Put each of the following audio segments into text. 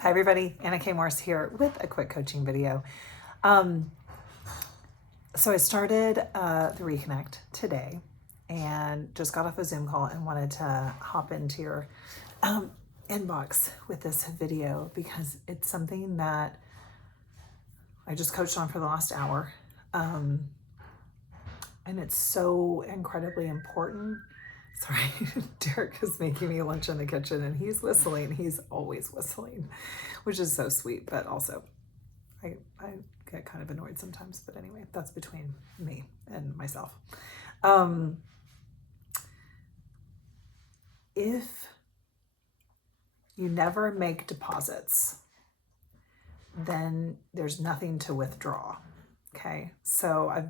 Hi everybody, Anna K. Morse here with a quick coaching video. So I started the Reconnect today and just got off a Zoom call and wanted to hop into your inbox with this video because it's something that I just coached on for the last hour. And it's so incredibly important. Sorry, Derek is making me lunch in the kitchen and he's whistling. He's always whistling, which is so sweet, but also I get kind of annoyed sometimes. But anyway, that's between me and myself. If you never make deposits, then there's nothing to withdraw. Okay, so I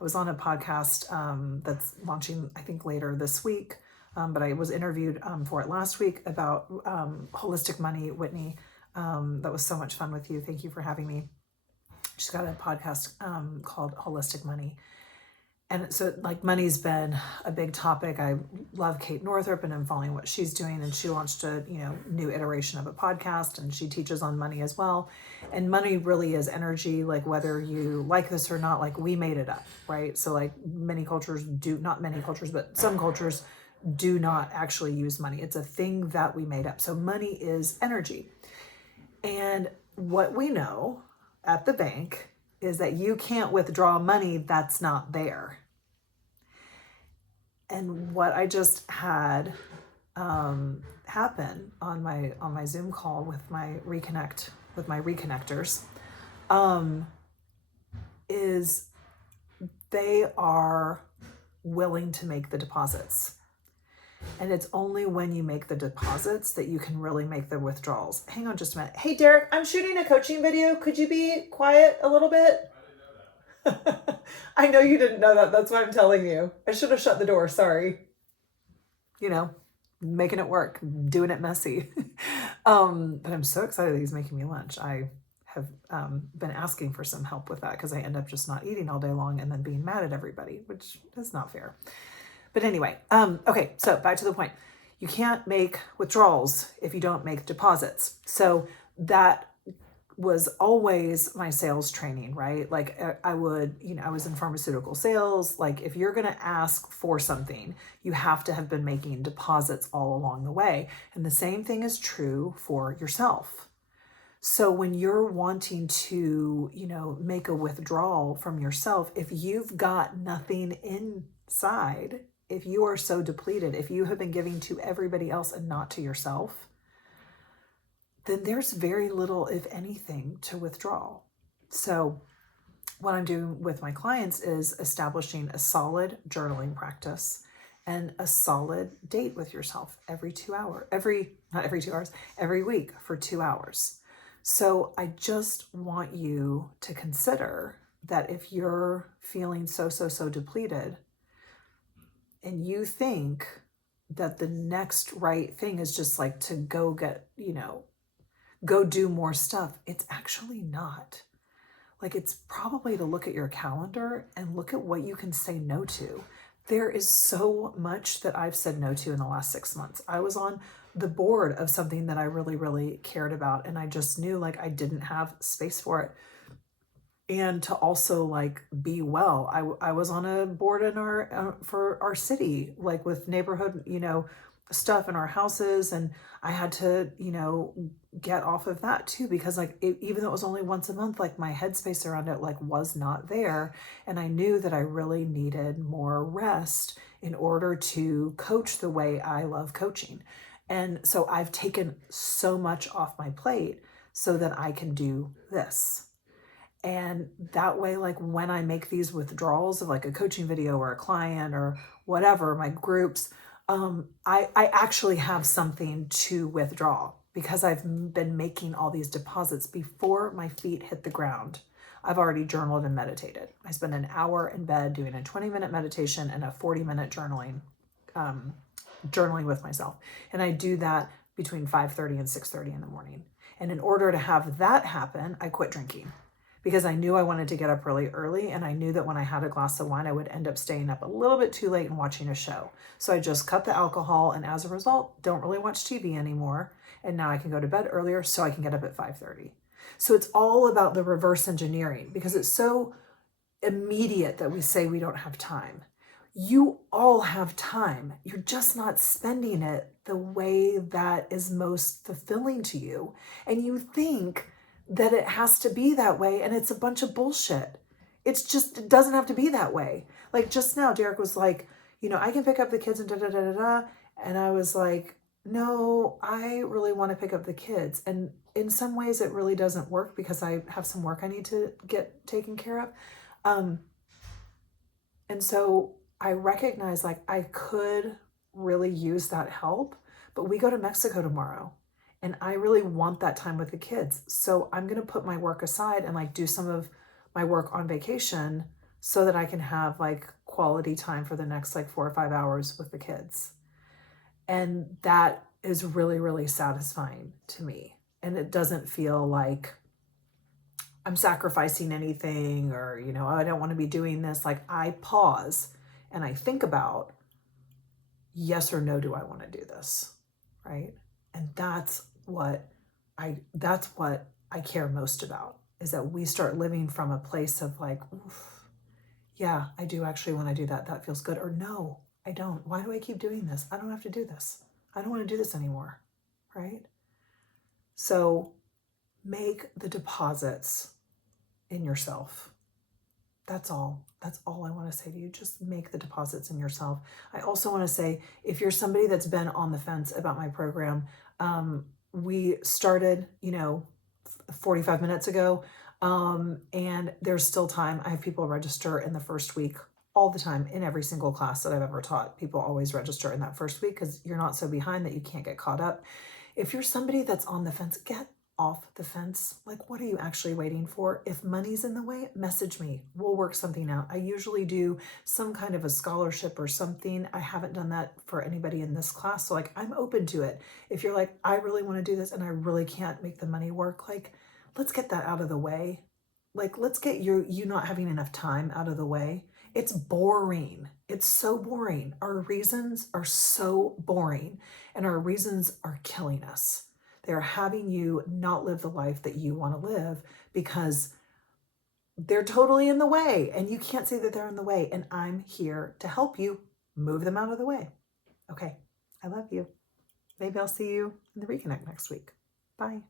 was on a podcast that's launching, I think, later this week, but I was interviewed for it last week about holistic money. Whitney, that was so much fun with you. Thank you for having me. She's got a podcast called Holistic Money. And so money's been a big topic. I love Kate Northrup and I'm following what she's doing. And she launched a new iteration of a podcast and she teaches on money as well. And money really is energy, whether you like this or not, we made it up, right? So many cultures do, not many cultures, but some cultures do not actually use money. It's a thing that we made up. So money is energy. And what we know at the bank is that you can't withdraw money that's not there. And what I just had happen on my Zoom call with my reconnectors is they are willing to make the deposits. And it's only when you make the deposits that you can really make the withdrawals. Hang on just a minute. Hey, Derek, I'm shooting a coaching video. Could you be quiet a little bit? I didn't know that. I know you didn't know that. That's why I'm telling you. I should have shut the door. Sorry. Making it work, doing it messy. But I'm so excited that he's making me lunch. I have been asking for some help with that because I end up just not eating all day long and then being mad at everybody, which is not fair. But anyway, okay, so back to the point. You can't make withdrawals if you don't make deposits. So that was always my sales training, right? I was in pharmaceutical sales. If you're going to ask for something, you have to have been making deposits all along the way. And the same thing is true for yourself. So when you're wanting to, make a withdrawal from yourself, if you've got nothing inside, if you are so depleted, if you have been giving to everybody else and not to yourself, then there's very little, if anything, to withdraw. So what I'm doing with my clients is establishing a solid journaling practice and a solid date with yourself every week for 2 hours. So I just want you to consider that if you're feeling so depleted, and you think that the next right thing is just to go get, go do more stuff, it's actually not. It's probably to look at your calendar and look at what you can say no to. There is so much that I've said no to in the last 6 months. I was on the board of something that I really, really cared about, and I just knew I didn't have space for it. And to also be well, I was on a board in for our city, with neighborhood, stuff in our houses. And I had to, get off of that too, because even though it was only once a month, my headspace around it, was not there. And I knew that I really needed more rest in order to coach the way I love coaching. And so I've taken so much off my plate so that I can do this. And that way, when I make these withdrawals of a coaching video or a client or whatever, my groups, I actually have something to withdraw because I've been making all these deposits before my feet hit the ground. I've already journaled and meditated. I spend an hour in bed doing a 20-minute meditation and a 40-minute journaling with myself. And I do that between 5:30 and 6:30 in the morning. And in order to have that happen, I quit drinking, because I knew I wanted to get up really early, and I knew that when I had a glass of wine, I would end up staying up a little bit too late and watching a show. So I just cut the alcohol, and as a result, don't really watch TV anymore. and now I can go to bed earlier so I can get up at 5:30. So it's all about the reverse engineering, because it's so immediate that we say we don't have time. You all have time. You're just not spending it the way that is most fulfilling to you. And you think that it has to be that way, and it's a bunch of bullshit. It doesn't have to be that way. Like just now, Derek was like, I can pick up the kids and da da da da da. And I was like, no, I really want to pick up the kids. And in some ways it really doesn't work because I have some work I need to get taken care of. And so I recognize like I could really use that help, but we go to Mexico tomorrow and I really want that time with the kids. So I'm going to put my work aside and like do some of my work on vacation so that I can have like quality time for the next like 4 or 5 hours with the kids. And that is really, really satisfying to me. And it doesn't feel like I'm sacrificing anything or, I don't want to be doing this. Like I pause and I think about, yes or no, do I want to do this? Right. And that's what I care most about, is that we start living from a place of like, oof, yeah, I do actually want to do that. That feels good. Or no, I don't. Why do I keep doing this? I don't have to do this. I don't want to do this anymore. Right. So make the deposits in yourself. That's all. That's all I want to say to you. Just make the deposits in yourself. I also want to say, if you're somebody that's been on the fence about my program, we started, 45 minutes ago, and there's still time. I have people register in the first week all the time in every single class that I've ever taught. People always register in that first week because you're not so behind that you can't get caught up. If you're somebody that's on the fence, get off the fence. Like, what are you actually waiting for? If money's in the way, message me. We'll work something out. I usually do some kind of a scholarship or something. I haven't done that for anybody in this class. So like, I'm open to it. If you're like, I really want to do this and I really can't make the money work, like, let's get that out of the way. Like, let's get you not having enough time out of the way. It's boring. It's so boring. Our reasons are so boring, and our reasons are killing us. They're having you not live the life that you want to live because they're totally in the way, and you can't say that they're in the way. And I'm here to help you move them out of the way. Okay. I love you. Maybe I'll see you in the Reconnect next week. Bye.